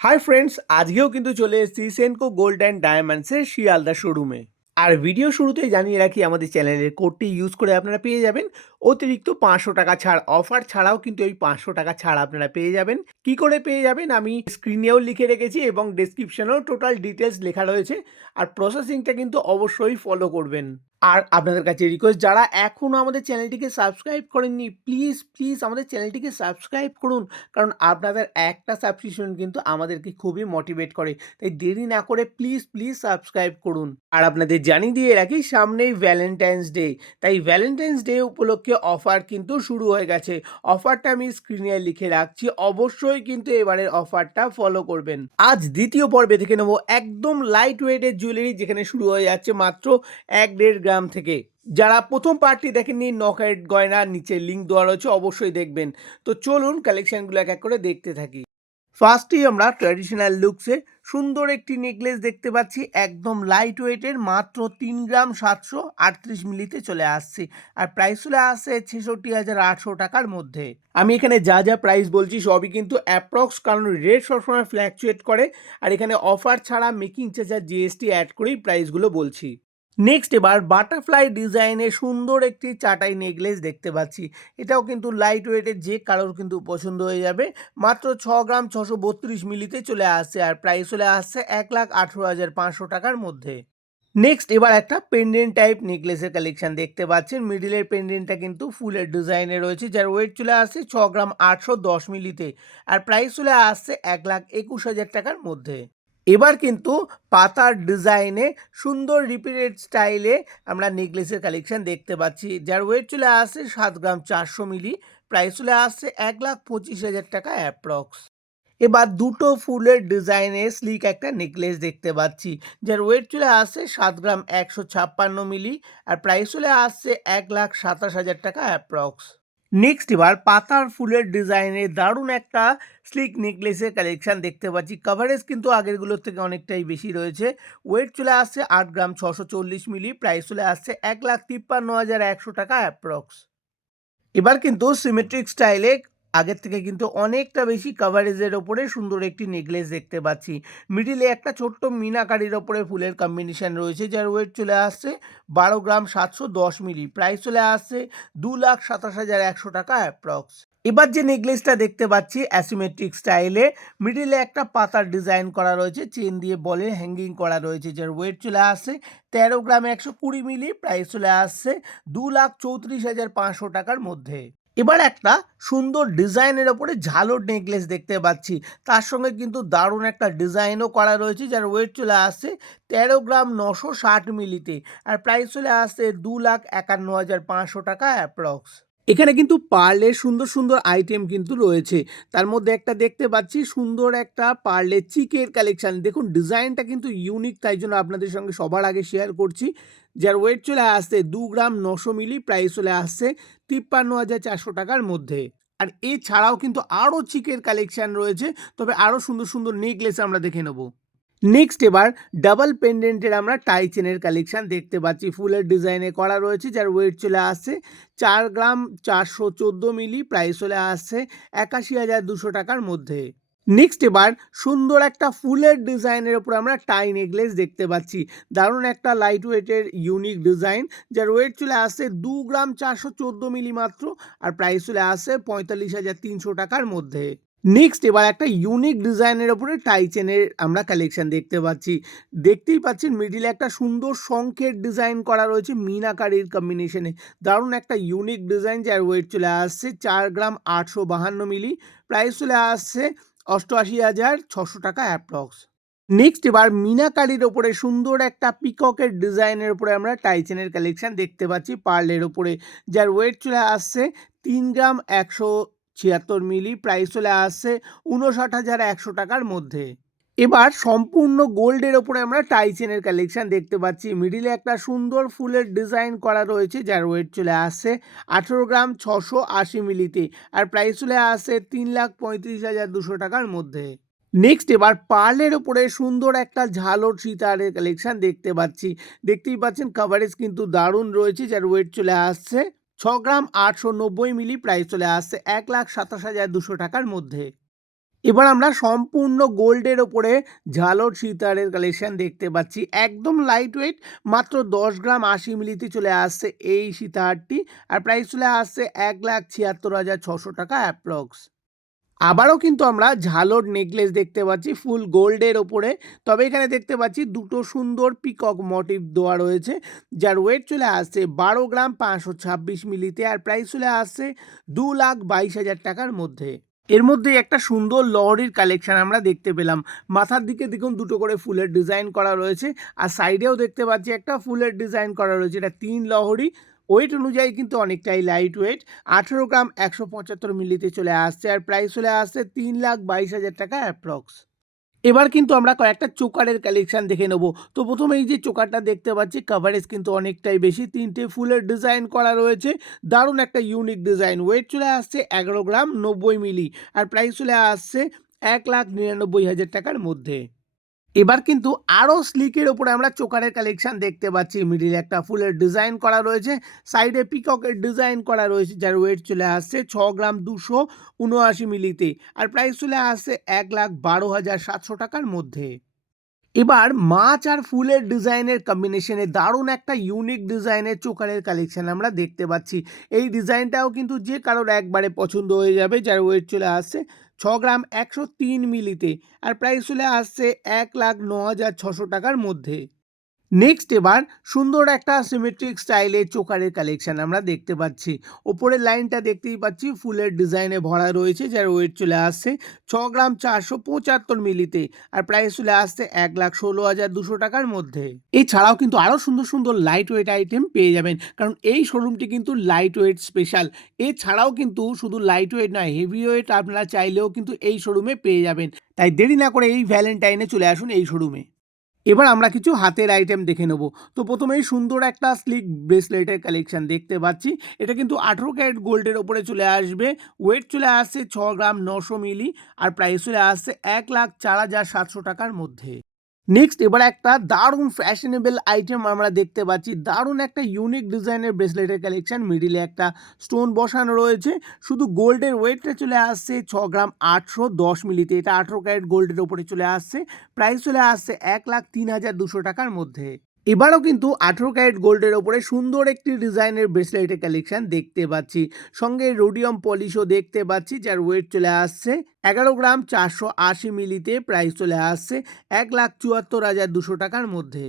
Hi friends, আজকেও কিন্তু চলে এসেছি সেনকো গোল্ড অ্যান্ড ডায়মন্ডসের শিয়ালদা শোরুমে। আর ভিডিও শুরুতেই জানিয়ে রাখি, আমাদের চ্যানেলের কোডটি ইউজ করে আপনারা পেয়ে যাবেন অতিরিক্ত 500 টাকা ছাড়। অফার ছাড়াও কিন্তু এই 500 টাকা ছাড় আপনারা পেয়ে যাবেন। কি করে পেয়ে যাবেন আমি স্ক্রিনেও লিখে রেখেছি এবং ডেসক্রিপশনেও টোটাল ডিটেলস লেখা রয়েছে। আর প্রসেসিংটা কিন্তু অবশ্যই ফলো করবেন। আর আপনাদের কাছে রিকোয়েস্ট, যারা এখনও আমাদের চ্যানেলটিকে সাবস্ক্রাইব করেননি, প্লিজ প্লিজ আমাদের চ্যানেলটিকে সাবস্ক্রাইব করুন। কারণ আপনাদের একটা সাবস্ক্রিপশন কিন্তু আমাদেরকে খুবই মোটিভেট করে। তাই দেরি না করে প্লিজ প্লিজ সাবস্ক্রাইব করুন। আর আপনাদের জানিয়ে দিয়ে রাখি, সামনেই ভ্যালেন্টাইন্স ডে। তাই ভ্যালেন্টাইন্স ডে উপলক্ষে অফার কিন্তু শুরু হয়ে গেছে। অফারটা আমি স্ক্রিনে লিখে রাখছি, অবশ্যই কিন্তু এবারের অফারটা ফলো করবেন। আজ দ্বিতীয় পর্বে থেকে নেব একদম লাইট ওয়েটের জুয়েলারি, যেখানে শুরু হয়ে যাচ্ছে মাত্র 1-1.5 গ্রাম থেকে। যারা প্রথম পার্টটি দেখেননি, নকআউট গয়না নিচে লিঙ্ক দেওয়া রয়েছে, অবশ্যই দেখবেন। তো চলুন কালেকশনগুলো এক এক করে দেখতে থাকি। ফার্স্টেই আমরা ট্র্যাডিশনাল লুকসে সুন্দর একটি নেকলেস দেখতে পাচ্ছি, একদম লাইট ওয়েটের, মাত্র 3 গ্রাম 738 মিলিতে চলে আসছে। আর প্রাইস চলে আসছে 66,800 টাকার মধ্যে। আমি এখানে যা যা প্রাইস বলছি সবই কিন্তু অ্যাপ্রক্স, কারণ রেট সবসময় ফ্ল্যাকচুয়েট করে। আর এখানে অফার ছাড়া মেকিং চার্জ আর জিএসটি অ্যাড করেই প্রাইসগুলো বলছি। নেক্সট এবার বাটারফ্লাই ডিজাইনের সুন্দর একটি চাটাই নেকলেস দেখতে পাচ্ছি। এটাও কিন্তু লাইট ওয়েটের, যে কারোর কিন্তু পছন্দ হয়ে যাবে। মাত্র 6 গ্রাম 632 মিলিতে চলে আসছে। আর প্রাইস চলে আসছে 1,18,500 টাকার মধ্যে। নেক্সট এবার একটা পেন্ডেন্ট টাইপ নেকলেসের কালেকশন দেখতে পাচ্ছেন। মিডিলের পেন্ডেন্টটা কিন্তু ফুলের ডিজাইনে রয়েছে, যার ওয়েট চলে আসছে 6 গ্রাম 810 মিলিতে। আর প্রাইস চলে আসছে 1,21,000 টাকার মধ্যে। এবার কিন্তু পাতার ডিজাইনে সুন্দর রিপিটেড স্টাইলে আমরা নেকলেসের কালেকশন দেখতে পাচ্ছি, যার ওয়েট চলে আসছে 7 গ্রাম 400 মিলি। প্রাইস চলে আসছে 1,25,000 টাকা অ্যাপ্রক্স। এবার দুটো ফুলের ডিজাইনে স্লিক একটা নেকলেস দেখতে পাচ্ছি, যার ওয়েট চলে আসছে 7 গ্রাম 156 মিলি। আর প্রাইস চলে আসছে 1,27,000 টাকা অ্যাপ্রক্স। নেক্সট এবার পাতার ফুলের ডিজাইনে দারুণ একটা স্লিক নেকলেসের কালেকশন দেখতে পাচ্ছি। কভারেজ কিন্তু আগেরগুলোর থেকে অনেকটাই বেশি রয়েছে। ওয়েট চলে আসছে 8 গ্রাম 640 মিলি। প্রাইস চলে আসছে 1,53,100 টাকা অ্যাপ্রক্স। এবার কিন্তু সিমেট্রিক স্টাইলে আগের থেকে কিন্তু অনেকটা বেশি কভারেজের ওপরে সুন্দর একটি নেকলেস দেখতে পাচ্ছি। মিডিলে একটা ছোট্ট মিনাকারির ওপরে ফুলের কম্বিনেশন রয়েছে, যার ওয়েট চলে আসছে 12 গ্রাম 710 মিলি। প্রাইস চলে আসছে 2,27,100 টাকা অ্যাপ্রক্স। এবার যে নেকলেসটা দেখতে পাচ্ছি অ্যাসিমেট্রিক স্টাইলে, মিডিলে একটা পাতার ডিজাইন করা রয়েছে, চেন দিয়ে বলে হ্যাঙ্গিং করা রয়েছে, যার ওয়েট চলে আসছে 13 গ্রাম 120 মিলি। প্রাইস চলে আসছে 2,34,500 টাকার মধ্যে। এবার একটা সুন্দর ডিজাইনের ওপরে ঝালর নেকলেস দেখতে পাচ্ছি, তার সঙ্গে কিন্তু দারুণ একটা ডিজাইনও করা রয়েছে, যার ওয়েট চলে আসছে 13 গ্রাম 960 মিলিতে। আর প্রাইস চলে আসছে 2,51,500 টাকা অ্যাপ্রক্স। এখানে কিন্তু পার্লের সুন্দর সুন্দর আইটেম কিন্তু রয়েছে। তার মধ্যে একটা দেখতে পাচ্ছি সুন্দর একটা পার্লের চিকের কালেকশন। দেখুন ডিজাইনটা কিন্তু ইউনিক, তাই জন্য আপনাদের সঙ্গে সবার আগে শেয়ার করছি। যার ওয়েট চলে আসছে 2 গ্রাম 900 মিলি। প্রাইস চলে আসছে 53,400 টাকার মধ্যে। আর এছাড়াও কিন্তু আরও চিকের কালেকশন রয়েছে, তবে আরও সুন্দর সুন্দর নেকলেস আমরা দেখে নেব। নেক্সট এবার ডাবল পেন্ডেন্টের আমরা টাই চেনের কালেকশন দেখতে পাচ্ছি, ফুলের ডিজাইনে করা রয়েছে, যার ওয়েট চলে আসছে 4 গ্রাম 414 মিলি। প্রাইস চলে আসছে 81,200 টাকার মধ্যে। নেক্সট এবার সুন্দর একটা ফুলের ডিজাইনের উপর আমরা টাই নেকলেস দেখতে পাচ্ছি, দারুণ একটা লাইট ওয়েটের ইউনিক ডিজাইন, যার ওয়েট চলে আসছে 2 গ্রাম 414 মিলি মাত্র। আর প্রাইস চলে আসছে 45,300 টাকার মধ্যে। নেক্সট এবার একটা ইউনিক ডিজাইনের ওপরে টাই চেনের আমরা কালেকশন দেখতে পাচ্ছি। দেখতেই পাচ্ছেন মিডিলে একটা সুন্দর শঙ্খের ডিজাইন করা রয়েছে মিনাকারির কম্বিনেশনে, দারুণ একটা ইউনিক ডিজাইন, যার ওয়েট চলে আসছে 4 গ্রাম 852 মিলি। প্রাইস চলে আসছে 88,600 টাকা অ্যাপ্রক্স। নেক্সট এবার মিনাকারির ওপরে সুন্দর একটা পিককের ডিজাইনের উপরে আমরা টাই চেনের কালেকশন দেখতে পাচ্ছি পার্লের ওপরে, যার ওয়েট চলে আসছে 3 গ্রাম 176 মিলি। প্রাইস চলে আসছে 59,100 টাকার মধ্যে। এবার সম্পূর্ণ গোল্ডের ওপরে আমরা টাই চেনের কালেকশন দেখতে পাচ্ছি, মিডিলে একটা সুন্দর ফুলের ডিজাইন করা রয়েছে, যার ওয়েট চলে আসছে 18 গ্রাম 680 মিলিতে। আর প্রাইস চলে আসছে 3,35,200 টাকার মধ্যে। নেক্সট এবার পার্লের ওপরে সুন্দর একটা ঝালর সীতারের কালেকশন দেখতে পাচ্ছি। দেখতেই পাচ্ছেন কভারেজ কিন্তু দারুণ রয়েছে, যার ওয়েট চলে আসছে 6 গ্রাম 890 মিলি। প্রাইস চলে আসছে 1,27,200 টাকার মধ্যে। এবার আমরা সম্পূর্ণ গোল্ডের ওপরে ঝালর সিতারের কালেকশন দেখতে পাচ্ছি। একদম লাইট ওয়েট, মাত্র ১০ গ্রাম ৮০ মিলিতে চলে আসছে এই সীতাহারটি। আর প্রাইস চলে আসছে ১,৭৬,৬০০ টাকা অ্যাপ্রক্স। আবারও কিন্তু আমরা ঝালর নেকলেস দেখতে পাচ্ছি ফুল গোল্ডের ওপরে। তবে এখানে দেখতে পাচ্ছি দুটো সুন্দর পিকক মোটিভ দেওয়া রয়েছে, যার ওয়েট চলে আসছে ১২ গ্রাম ৫২৬ মিলিতে। আর প্রাইস চলে আসছে ২,২২,০০০ টাকার মধ্যে। এর মধ্যে একটা সুন্দর লহরির কালেকশন আমরা দেখতে পেলাম। মাথার দিকে দেখুন দুটো করে ফুলের ডিজাইন করা রয়েছে, আর সাইডেও দেখতে পাচ্ছি একটা ফুলের ডিজাইন করা রয়েছে। এটা ৩ লহরি। ওয়েট অনুযায়ী কিন্তু অনেকটাই লাইট ওয়েট। ১৮ গ্রাম ১৭৫ মিলিতে চলে আসছে। আর প্রাইস চলে আসছে ৩,২২,০০০ টাকা অ্যাপ্রক্স। এবার কিন্তু আমরা কয়েকটা চোকারের কালেকশন দেখে নেব। তো প্রথমে এই যে চোকারটা দেখতে পাচ্ছি, কভারেজ কিন্তু অনেকটাই বেশি। ৩টে ফুলের ডিজাইন করা রয়েছে। দারুণ একটা ইউনিক ডিজাইন। ওয়েট চলে আসছে ১১ গ্রাম ৯০ মিলি। আর প্রাইস চলে আসছে ১,৯৯,০০০ টাকার মধ্যে। এবার কিন্তু আরও স্লিকের ওপরে আমরা চোকারের কালেকশন দেখতে পাচ্ছি। মিডিলে একটা ফুলের ডিজাইন করা রয়েছে, সাইডে পিককের ডিজাইন করা রয়েছে, যার ওয়েট চলে আসছে ৬ গ্রাম ২৭৯ মিলিতে। আর প্রাইস চলে আসছে ১,১২,৭০০ টাকার মধ্যে। এবার মাছ আর ফুলের ডিজাইনের কম্বিনেশনে দারুণ একটা ইউনিক ডিজাইনের চোকারের কালেকশন আমরা দেখতে পাচ্ছি। এই ডিজাইনটাও কিন্তু যে কারোর একবারে পছন্দ হয়ে যাবে, যার ওয়েট চলে আসছে ৬ গ্রাম ১০৩ মিলিতে। আর প্রাইস চলে আসছে ১,০৯,৬০০ টাকার মধ্যে। নেক্সট এবার সুন্দর একটা সিমেট্রিক স্টাইলের চোকারের কালেকশন আমরা দেখতে পাচ্ছি। ওপরের লাইনটা দেখতেই পাচ্ছি ফুলের ডিজাইনে ভরা রয়েছে, যার ওয়েট চলে আসছে ৬ গ্রাম ৪৭৫ মিলিতে। আর প্রাইস চলে আসছে ১,১৬,২০০ টাকার মধ্যে। এছাড়াও কিন্তু আরও সুন্দর সুন্দর লাইট ওয়েট আইটেম পেয়ে যাবেন, কারণ এই শোরুমটি কিন্তু লাইট ওয়েট স্পেশাল। এছাড়াও কিন্তু শুধু লাইট ওয়েট নয়, হেভি ওয়েট আপনারা চাইলেও কিন্তু এই শোরুমে পেয়ে যাবেন। তাই দেরি না করে এই ভ্যালেন্টাইনে চলে আসুন এই শোরুমে। এবার আমরা কিছু হাতের আইটেম দেখে নেব। তো প্রথমেই সুন্দর একটা স্লিক ব্রেসলেটের কালেকশন দেখতে পাচ্ছি। এটা কিন্তু ১৮ ক্যারেট গোল্ডের ওপরে চলে আসবে। ওয়েট চলে আসছে ৬ গ্রাম ৯০০ মিলি। আর প্রাইস চলে আসছে ১,০৪,৭০০ টাকার মধ্যে। নেক্সট এবার একটা দারুণ ফ্যাশনেবল আইটেম আমরা দেখতে পাচ্ছি। দারুণ একটা ইউনিক ডিজাইনের ব্রেসলেটের কালেকশন। মিডিলে একটা স্টোন বসানো রয়েছে। শুধু গোল্ডের ওয়েটটা চলে আসছে ৬ গ্রাম ৮১০ মিলিতে। এটা ১৮ ক্যারেট গোল্ডের ওপরে চলে আসছে। প্রাইস চলে আসছে ১,০৩,২০০ টাকার মধ্যে। এবারও কিন্তু ১৮ ক্যারেট গোল্ডের ওপরে সুন্দর একটি ডিজাইনের ব্রেসলেটের কালেকশন দেখতে পাচ্ছি। সঙ্গে রোডিয়াম পলিশও দেখতে পাচ্ছি, যার ওয়েট চলে আসছে ১১ গ্রাম ৪৮০ মিলিতে। প্রাইস চলে আসছে ১,৭৪,২০০ টাকার মধ্যে।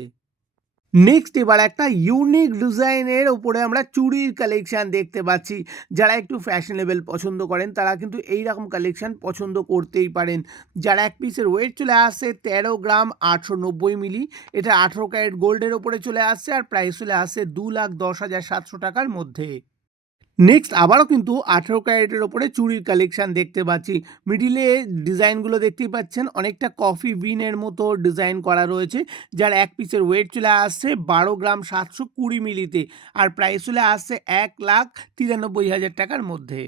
নেক্সট এবার একটা ইউনিক ডিজাইনের উপরে আমরা চুড়ির কালেকশন দেখতে পাচ্ছি। যারা একটু ফ্যাশনেবল পছন্দ করেন তারা কিন্তু এই রকম কালেকশন পছন্দ করতেই পারেন। যার এক পিসের ওয়েট চলে আসছে ১৩ গ্রাম ৮৯০ মিলি। এটা ১৮ ক্যারেট গোল্ডের ওপরে চলে আসছে। আর প্রাইস চলে আসছে ২,১০,৭০০ টাকার মধ্যে। নেক্সট আবারও কিন্তু ১৮ ক্যারেটের ওপরে চুড়ির কালেকশন দেখতে পাচ্ছি। মিডিলে ডিজাইনগুলো দেখতেই পাচ্ছেন, অনেকটা কফি বিনের মতো ডিজাইন করা রয়েছে, যার এক পিসের ওয়েট চলে আসছে ১২ গ্রাম ৭২০ মিলিতে। আর প্রাইস চলে আসছে ১,৯৩,০০০ টাকার মধ্যে।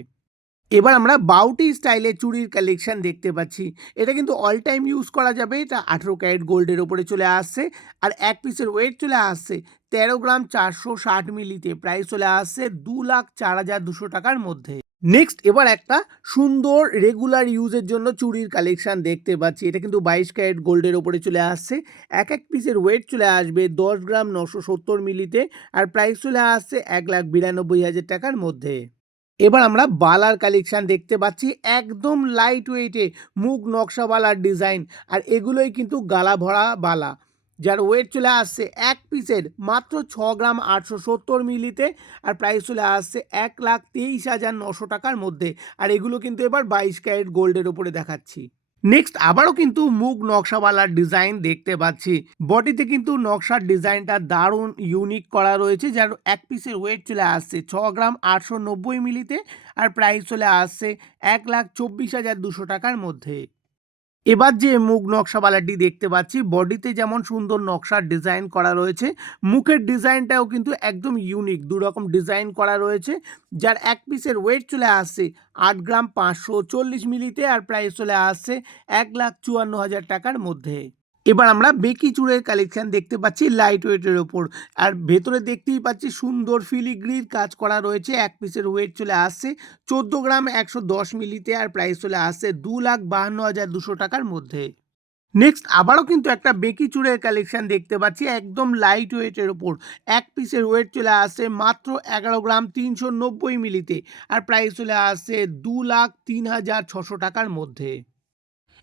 এবার আমরা বাউটি স্টাইলের চুড়ির কালেকশন দেখতে পাচ্ছি। এটা কিন্তু অল টাইম ইউজ করা যাবে। এটা ১৮ ক্যারেট গোল্ডের ওপরে চলে আসছে। আর এক পিসের ওয়েট চলে আসছে ১৩ গ্রাম ৪৬০ মিলিতে। প্রাইস চলে আসছে ২,০৪,২০০ টাকার মধ্যে। নেক্সট এবার একটা সুন্দর রেগুলার ইউজের জন্য চুড়ির কালেকশন দেখতে পাচ্ছি। এটা কিন্তু ২২ ক্যারেট গোল্ডের ওপরে চলে আসছে। এক পিসের ওয়েট চলে আসবে ১০ গ্রাম ৯৭০ মিলিতে। আর প্রাইস চলে আসছে ১,৯২,০০০ টাকার মধ্যে। এবার আমরা বালার কালেকশন দেখতে পাচ্ছি। একদম লাইট ওয়েটে মুগ নকশাওয়ালার ডিজাইন। আর এগুলোই কিন্তু গালা ভরা বালা, যার ওয়েট চলে আসছে এক পিসের মাত্র ৬ গ্রাম ৮৭০ মিলিতে। আর প্রাইস চলে আসছে ১,২৩,৯০০ টাকার মধ্যে। আর এগুলো কিন্তু এবার ২২ ক্যারেট গোল্ডের ওপরে দেখাচ্ছি। নেক্সট আবারও কিন্তু মুগ নকশাওয়ালার ডিজাইন দেখতে পাচ্ছি। বডিতে কিন্তু নকশার ডিজাইনটা দারুণ ইউনিক করা রয়েছে, যার এক পিসের ওয়েট চলে আসছে ৬ গ্রাম ৮৯০ মিলিতে। আর প্রাইস চলে আসছে ১,২৪,২০০ টাকার মধ্যে। এবার যে মুগ নকশাওয়ালাটি দেখতে পাচ্ছি, বডিতে যেমন সুন্দর নকশার ডিজাইন করা রয়েছে, মুখের ডিজাইনটাও কিন্তু একদম ইউনিক। দুরকম ডিজাইন করা রয়েছে, যার এক পিসের ওয়েট চলে আসছে ৮ গ্রাম ৫৪০ মিলিতে। আর প্রাইস চলে আসছে ১,৫৪,০০০ টাকার মধ্যে। এবার আমরা বেকি চূড়ের কালেকশন দেখতে পাচ্ছি লাইট ওয়েটের ওপর। আর ভেতরে দেখতেই পাচ্ছি সুন্দর ফিলিগ্রির কাজ করা রয়েছে। এক পিসের ওয়েট চলে আসছে 14 গ্রাম 110 মিলিতে, আর প্রাইস চলে আসছে 2,52,200 টাকার মধ্যে। নেক্সট আবারও কিন্তু একটা বেকি চূড়ের কালেকশন দেখতে পাচ্ছি একদম লাইট ওয়েটের ওপর। এক পিসের ওয়েট চলে আসছে মাত্র 11 গ্রাম 390 মিলিতে, আর প্রাইস চলে আসছে 2,03,600 টাকার মধ্যে।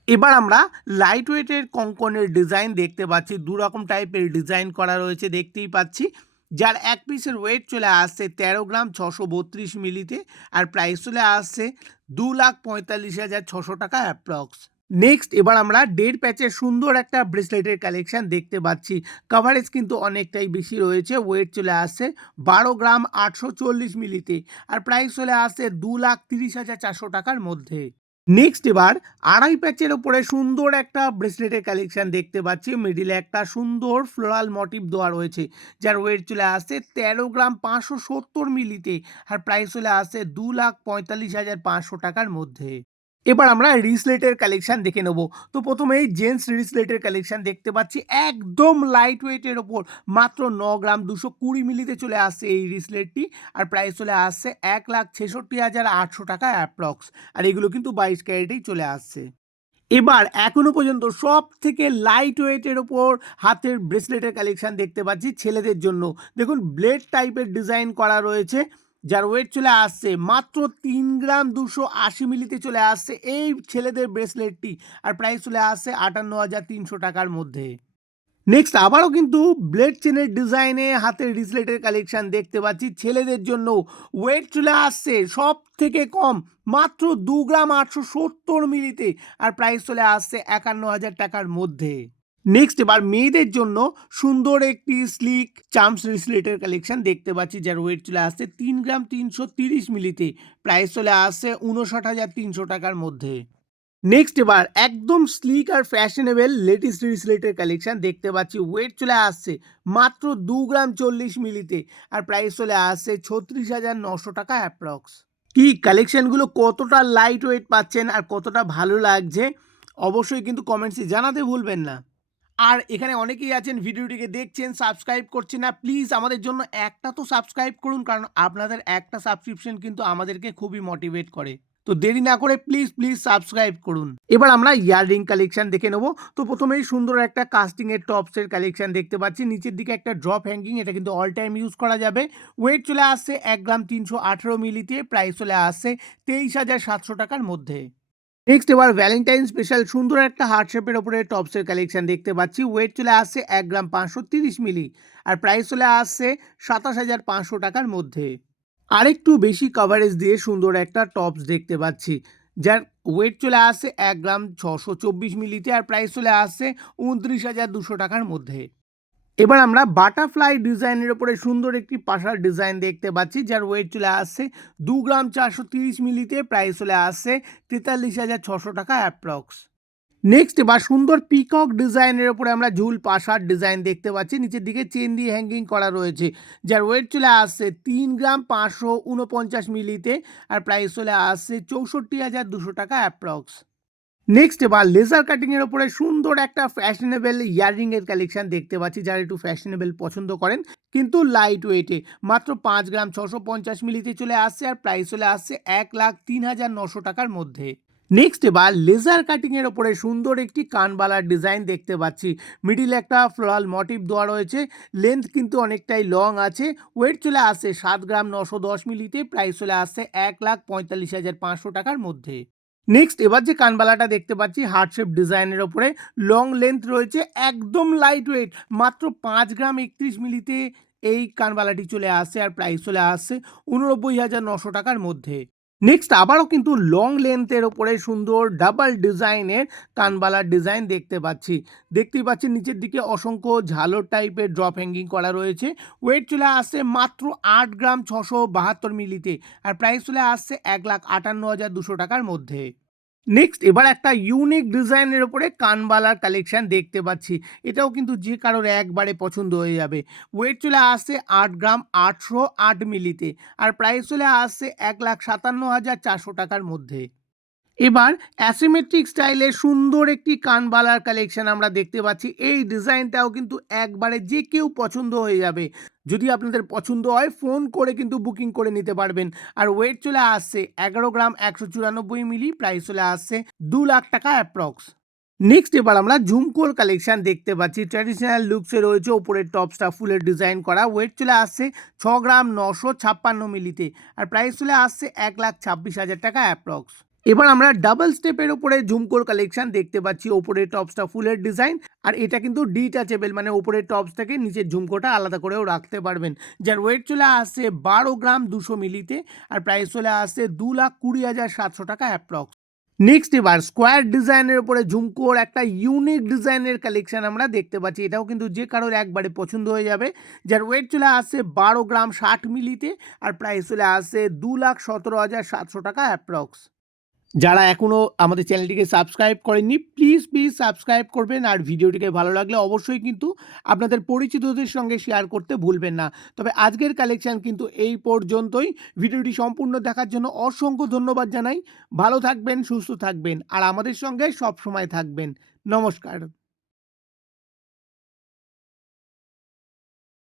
এবার আমরা লাইট ওয়েটের কঙ্কনের ডিজাইন দেখতে পাচ্ছি। দু রকম টাইপের ডিজাইন করা রয়েছে দেখতেই পাচ্ছি, যার এক পিসের ওয়েট চলে আসছে 13 গ্রাম 632 মিলিতে, আর প্রাইস চলে আসছে 2,45,600 টাকা অ্যাপ্রক্স। নেক্সট এবার আমরা 1.5 প্যাচের সুন্দর একটা ব্রেসলেটের কালেকশন দেখতে পাচ্ছি। কভারেজ কিন্তু অনেকটাই বেশি রয়েছে। ওয়েট চলে আসছে 12 গ্রাম 840 মিলিতে, আর প্রাইস চলে আসছে 2,30,400 টাকার মধ্যে। নেক্সট এবার 2.5 প্যাচের ওপরে সুন্দর একটা ব্রেসলেটের কালেকশন দেখতে পাচ্ছি। মিডিলে একটা সুন্দর ফ্লোরাল মোটিভ দেওয়া রয়েছে, যার ওয়েট চলে আসছে 13 গ্রাম 570 মিলিতে, আর প্রাইস চলে আসছে 2,45,500 টাকার মধ্যে। এবার আমরা রিসলেটের কালেকশন দেখে নেব। তো প্রথমেই জেন্টস রিসলেটের কালেকশন দেখতে পাচ্ছি একদম লাইট ওয়েটের ওপর। মাত্র 9 গ্রাম 220 মিলিতে চলে আসছে এই রিসলেটটি, আর প্রাইস চলে আসছে 1,66,800 টাকা অ্যাপ্রক্স। আর এগুলো কিন্তু 22 ক্যারেটেই চলে আসছে। এবার এখনো পর্যন্ত সব থেকে লাইট ওয়েটের ওপর হাতের ব্রেসলেটের কালেকশন দেখতে পাচ্ছি ছেলেদের জন্য। দেখুন ব্লেড টাইপের ডিজাইন করা রয়েছে, যার ওয়েট চলে আসছে মাত্র 3 গ্রাম 280 মিলিতে চলে আসছে এই ছেলেদের ব্রেসলেটটি, আর প্রাইস চলে আসছে 58,300 টাকার মধ্যে। নেক্সট আবারও কিন্তু ব্লেড চেনের ডিজাইনে হাতের রিসলেটের কালেকশন দেখতে পাচ্ছি ছেলেদের জন্য। ওয়েট চলে আসছে সব থেকে কম মাত্র 2 গ্রাম 870 মিলিতে, আর প্রাইস চলে আসছে 51,000 টাকার মধ্যে। নেক্সট এবার মেয়েদের জন্য সুন্দর একটি স্লিক চাম্পস রিসলেটের কালেকশন দেখতে পাচ্ছি, যার ওয়েট চলে আসছে 3 গ্রাম 330 মিলিতে, প্রাইস চলে আসছে 59,300 টাকার মধ্যে। নেক্সট এবার একদম স্লিক আর ফ্যাশনেবল লেটেস্ট রিসলেটের কালেকশন দেখতে পাচ্ছি। ওয়েট চলে আসছে মাত্র 2 গ্রাম 40 মিলিতে, আর প্রাইস চলে আসছে 36,900 টাকা অ্যাপ্রক্স। কি কালেকশনগুলো কতটা লাইট ওয়েট পাচ্ছেন আর কতটা ভালো লাগছে অবশ্যই কিন্তু কমেন্টসে জানাতে ভুলবেন না। আর এখানে অনেকেই আছেন ভিডিওটিকে দেখছেন, সাবস্ক্রাইব করছেন না, প্লিজ আমাদের জন্য একটা তো সাবস্ক্রাইব করুন, কারণ আপনাদের একটা সাবস্ক্রিপশন কিন্তু আমাদেরকে খুবই মোটিভেট করে। তো দেরি না করে প্লিজ প্লিজ সাবস্ক্রাইব করুন। এবার আমরা ইয়াররিং কালেকশন দেখে নেব। তো প্রথমেই সুন্দর একটা কাস্টিং এর টপসের কালেকশন দেখতে পাচ্ছি। নিচের দিকে একটা ড্রপ হ্যাঙ্গিং, এটা কিন্তু অল টাইম ইউজ করা যাবে। ওয়েট চলে আসছে 1 গ্রাম 318 মিলিতে, প্রাইস চলে আসছে 23,700 টাকার মধ্যে। নেক্সট এবার ভ্যালেন্টাইন স্পেশাল সুন্দর একটা হার্ট শেপের ওপরে টপসের কালেকশন দেখতে পাচ্ছি। ওয়েট চলে আসছে 1 গ্রাম 530 মিলি, আর প্রাইস চলে আসছে 27,500 টাকার মধ্যে। আরেকটু বেশি কভারেজ দিয়ে সুন্দর একটা টপস দেখতে পাচ্ছি, যার ওয়েট চলে আসছে 1 গ্রাম 624 মিলিতে, আর প্রাইস চলে আসছে 29,200 টাকার মধ্যে। এবার আমরা বাটারফ্লাই ডিজাইনের উপরে সুন্দর একটি পাশার ডিজাইন দেখতে পাচ্ছি, যার ওয়েট চলে আসছে 2 গ্রাম 430 মিলিতে, প্রাইস চলে আসছে 43,600 টাকা অ্যাপ্রক্স। নেক্সট এবার সুন্দর পিকক ডিজাইনের উপরে আমরা ঝুল পাশার ডিজাইন দেখতে পাচ্ছি। নিচের দিকে চেন দিয়ে হ্যাঙ্গিং করা রয়েছে, যার ওয়েট চলে আসছে 3 গ্রাম 549 মিলিতে, আর প্রাইস চলে আসছে 64,200 টাকা অ্যাপ্রক্স। নেক্সট এবার লেজার কাটিং এর উপরে সুন্দর একটা ফ্যাশনেবল ইয়াররিং এর কালেকশন দেখতে পাচ্ছি, যারা একটু ফ্যাশনেবল পছন্দ করেন কিন্তু লাইট ওয়েটে। মাত্র 5 গ্রাম 650 মিলিতে চলে আসছে, আর প্রাইস চলে আসছে 1,03,900 টাকার মধ্যে। নেক্সট এবার লেজার কাটিং এর উপরে সুন্দর একটি কানবালার ডিজাইন দেখতে পাচ্ছি। মিডিলে একটা ফ্লোরাল মোটিভ দেওয়া রয়েছে, লেন্থ কিন্তু অনেকটাই লং আছে। ওয়েট চলে আসছে 7 গ্রাম 910 মিলিতে, প্রাইস চলে আসছে 1,45,500 টাকার মধ্যে। নেক্সট এবার যে কানবালাটা দেখতে পাচ্ছি হার্ট শেপ ডিজাইনের ওপরে, লং লেন্থ রয়েছে, একদম লাইট ওয়েট, মাত্র 5 গ্রাম 31 মিলিতে এই কানবালাটি চলে আসছে, আর প্রাইস চলে আসছে 89,900 টাকার মধ্যে। নেক্সট আবারও কিন্তু লং লেন্থের ওপরে সুন্দর ডাবল ডিজাইনের কানবালার ডিজাইন দেখতে পাচ্ছি। দেখতেই পাচ্ছেন নিচের দিকে অসংখ্য ঝালর টাইপের ড্রপ হ্যাঙ্গিং করা রয়েছে। ওয়েট চলে আসছে মাত্র 8 গ্রাম 672 মিলিতে, আর প্রাইস চলে আসছে 1,58,200 টাকার মধ্যে। নেক্সট এবার একটা ইউনিক ডিজাইনের ওপরে কানবালার কালেকশন দেখতে পাচ্ছি। এটাও কিন্তু যে কারোর একবারে পছন্দ হয়ে যাবে। ওয়েট চলে আসছে 8 গ্রাম 808 মিলিতে, আর প্রাইস চলে আসছে 1,57,400 টাকার মধ্যে। এবার অ্যাসিমেট্রিক স্টাইলে সুন্দর একটি কানবালার কালেকশন আমরা দেখতে পাচ্ছি। এই ডিজাইনটাও কিন্তু একবারে যে কেউ পছন্দ হয়ে যাবে। যদি আপনাদের পছন্দ হয় ফোন করে কিন্তু বুকিং করে নিতে পারবেন। আর ওয়েট চলে আসছে 11 গ্রাম 194 মিলি, প্রাইস চলে আসছে 2 লাখ টাকা অ্যাপ্রক্স। নেক্সট এবার আমরা ঝুমকোর কালেকশন দেখতে পাচ্ছি। ট্র্যাডিশনাল লুকসে রয়েছে, ওপরের টপসটা ফুলের ডিজাইন করা। ওয়েট চলে আসছে 6 গ্রাম 956 মিলিতে, আর প্রাইস চলে আসছে 1,26,000 টাকা অ্যাপ্রক্স। এবার আমরা ডাবল স্টেপের উপরে ঝুমকোর কালেকশন দেখতে পাচ্ছি। ওপরের টপসটা ফুলের ডিজাইন, আর এটা কিন্তু ডিটাচেবল, মানে ওপরের টপস থেকে নিচের ঝুমকোটা আলাদা করেও রাখতে পারবেন। যার ওয়েট চলে আসছে 12 গ্রাম 200 মিলিতে, আর প্রাইস চলে আসছে 2,20,700 টাকা অ্যাপ্রক্স। নেক্সট এবার স্কোয়ার ডিজাইনের উপরে ঝুমকোর একটা ইউনিক ডিজাইনের কালেকশন আমরা দেখতে পাচ্ছি। এটাও কিন্তু যে কারোর একবারে পছন্দ হয়ে যাবে। যার ওয়েট চলে আসছে 12 গ্রাম 60 মিলিতে, আর প্রাইস চলে আসছে 2,17,700 টাকা অ্যাপ্রক্স। যারা এখনও আমাদের চ্যানেলটিকে সাবস্ক্রাইব করেননি, প্লিজ সাবস্ক্রাইব করবেন। আর ভিডিওটিকে ভালো লাগলে অবশ্যই কিন্তু আপনাদের পরিচিতদের সঙ্গে শেয়ার করতে ভুলবেন না। তবে আজকের কালেকশন কিন্তু এই পর্যন্তই। ভিডিওটি সম্পূর্ণ দেখার জন্য অসংখ্য ধন্যবাদ জানাই। ভালো থাকবেন, সুস্থ থাকবেন, আর আমাদের সঙ্গে সবসময় থাকবেন। নমস্কার।